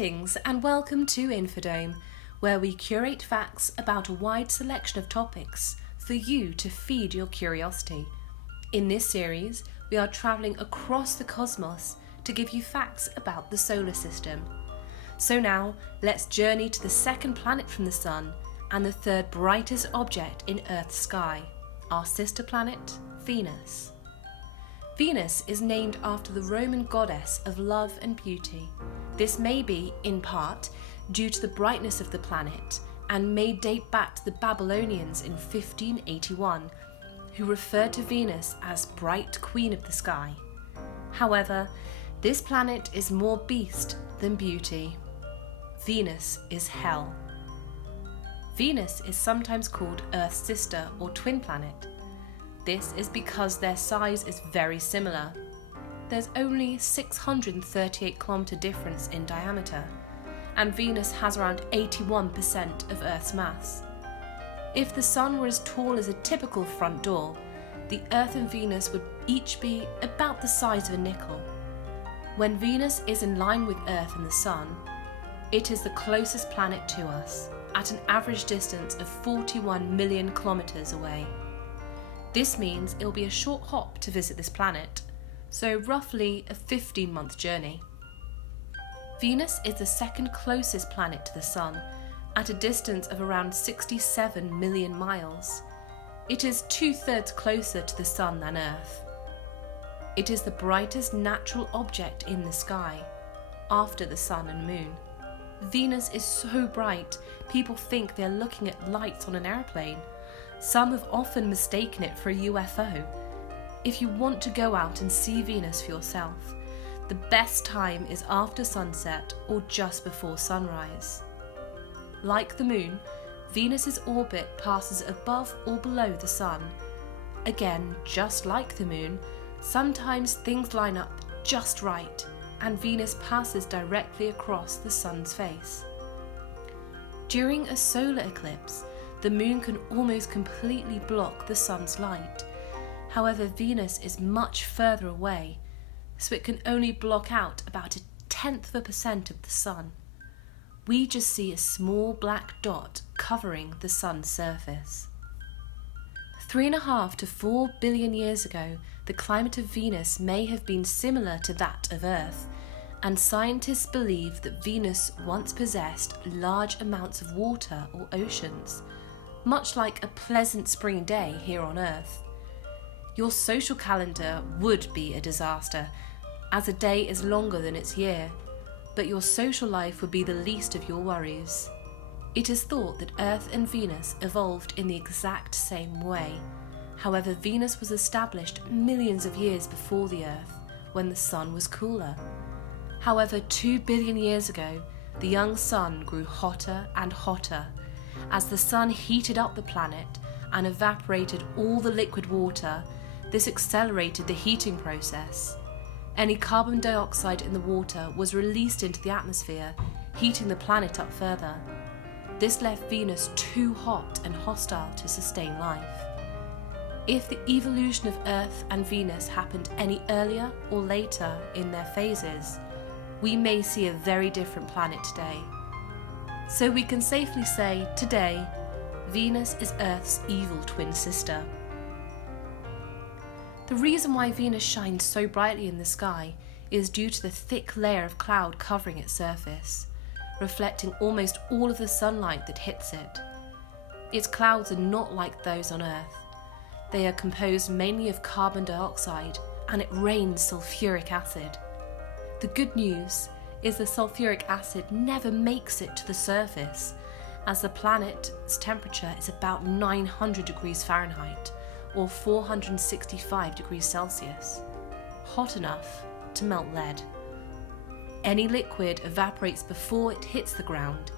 Greetings and welcome to Infodome, where we curate facts about a wide selection of topics for you to feed your curiosity. In this series, we are travelling across the cosmos to give you facts about the solar system. So now, let's journey to the second planet from the Sun and the third brightest object in Earth's sky, our sister planet, Venus. Venus is named after the Roman goddess of love and beauty. This may be, in part, due to the brightness of the planet and may date back to the Babylonians in 1581, who referred to Venus as bright queen of the sky. However, this planet is more beast than beauty. Venus is hell. Venus is sometimes called Earth's sister or twin planet. This is because their size is very similar. There's only 638 kilometre difference in diameter, and Venus has around 81% of Earth's mass. If the Sun were as tall as a typical front door, the Earth and Venus would each be about the size of a nickel. When Venus is in line with Earth and the Sun, it is the closest planet to us, at an average distance of 41 million kilometres away. This means it'll be a short hop to visit this planet, so roughly a 15-month journey. Venus is the second closest planet to the Sun, at a distance of around 67 million miles. It is 2/3 closer to the Sun than Earth. It is the brightest natural object in the sky, after the Sun and Moon. Venus is so bright, people think they're looking at lights on an airplane. Some have often mistaken it for a UFO. If you want to go out and see Venus for yourself, the best time is after sunset or just before sunrise. Like the Moon, Venus's orbit passes above or below the Sun. Again, just like the Moon, sometimes things line up just right and Venus passes directly across the Sun's face. During a solar eclipse, the Moon can almost completely block the Sun's light. However, Venus is much further away, so it can only block out about 0.1% of the Sun. We just see a small black dot covering the Sun's surface. 3.5 to 4 billion years ago, the climate of Venus may have been similar to that of Earth, and scientists believe that Venus once possessed large amounts of water or oceans, much like a pleasant spring day here on Earth. Your social calendar would be a disaster, as a day is longer than its year, but your social life would be the least of your worries. It is thought that Earth and Venus evolved in the exact same way. However, Venus was established millions of years before the Earth, when the Sun was cooler. However, 2 billion years ago, the young Sun grew hotter and hotter. As the Sun heated up the planet and evaporated all the liquid water, this accelerated the heating process. Any carbon dioxide in the water was released into the atmosphere, heating the planet up further. This left Venus too hot and hostile to sustain life. If the evolution of Earth and Venus happened any earlier or later in their phases, we may see a very different planet today. So we can safely say, today, Venus is Earth's evil twin sister. The reason why Venus shines so brightly in the sky is due to the thick layer of cloud covering its surface, reflecting almost all of the sunlight that hits it. Its clouds are not like those on Earth. They are composed mainly of carbon dioxide, and it rains sulfuric acid. The good news is the sulfuric acid never makes it to the surface, as the planet's temperature is about 900 degrees Fahrenheit or 465 degrees Celsius, hot enough to melt lead. Any liquid evaporates before it hits the ground.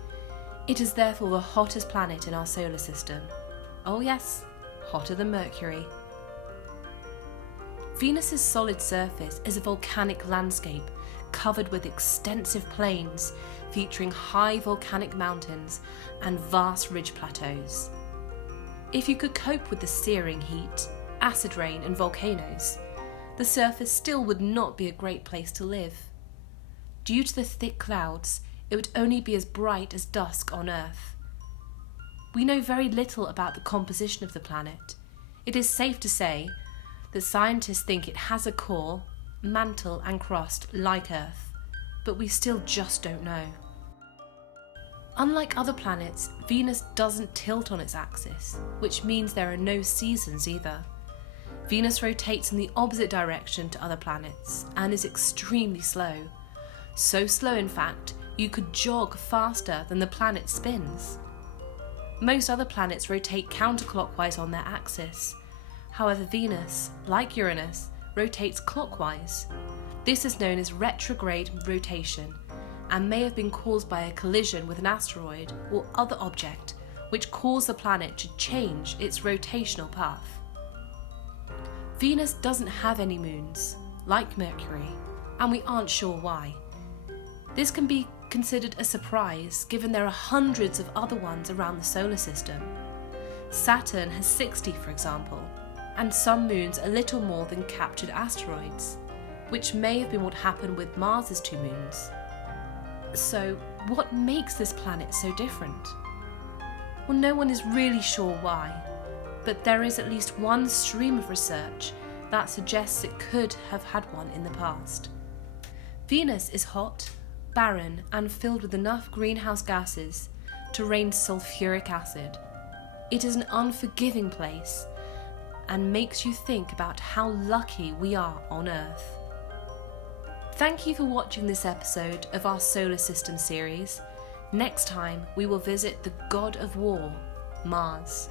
It is therefore the hottest planet in our solar system. Oh yes, hotter than Mercury. Venus's solid surface is a volcanic landscape covered with extensive plains featuring high volcanic mountains and vast ridge plateaus. If you could cope with the searing heat, acid rain and volcanoes, the surface still would not be a great place to live. Due to the thick clouds, it would only be as bright as dusk on Earth. We know very little about the composition of the planet. It is safe to say that scientists think it has a core, mantle and crust like Earth, but we still just don't know. Unlike other planets, Venus doesn't tilt on its axis, which means there are no seasons either. Venus rotates in the opposite direction to other planets and is extremely slow. So slow, in fact, you could jog faster than the planet spins. Most other planets rotate counterclockwise on their axis. However, Venus, like Uranus, rotates clockwise. This is known as retrograde rotation and may have been caused by a collision with an asteroid or other object which caused the planet to change its rotational path. Venus doesn't have any moons, like Mercury, and we aren't sure why. This can be considered a surprise given there are hundreds of other ones around the solar system. Saturn has 60, for example, and some moons a little more than captured asteroids, which may have been what happened with Mars's 2 moons. So, what makes this planet so different? Well, no one is really sure why, but there is at least one stream of research that suggests it could have had one in the past. Venus is hot, barren, and filled with enough greenhouse gases to rain sulfuric acid. It is an unforgiving place and makes you think about how lucky we are on Earth. Thank you for watching this episode of our solar system series. Next time we will visit the god of war, Mars.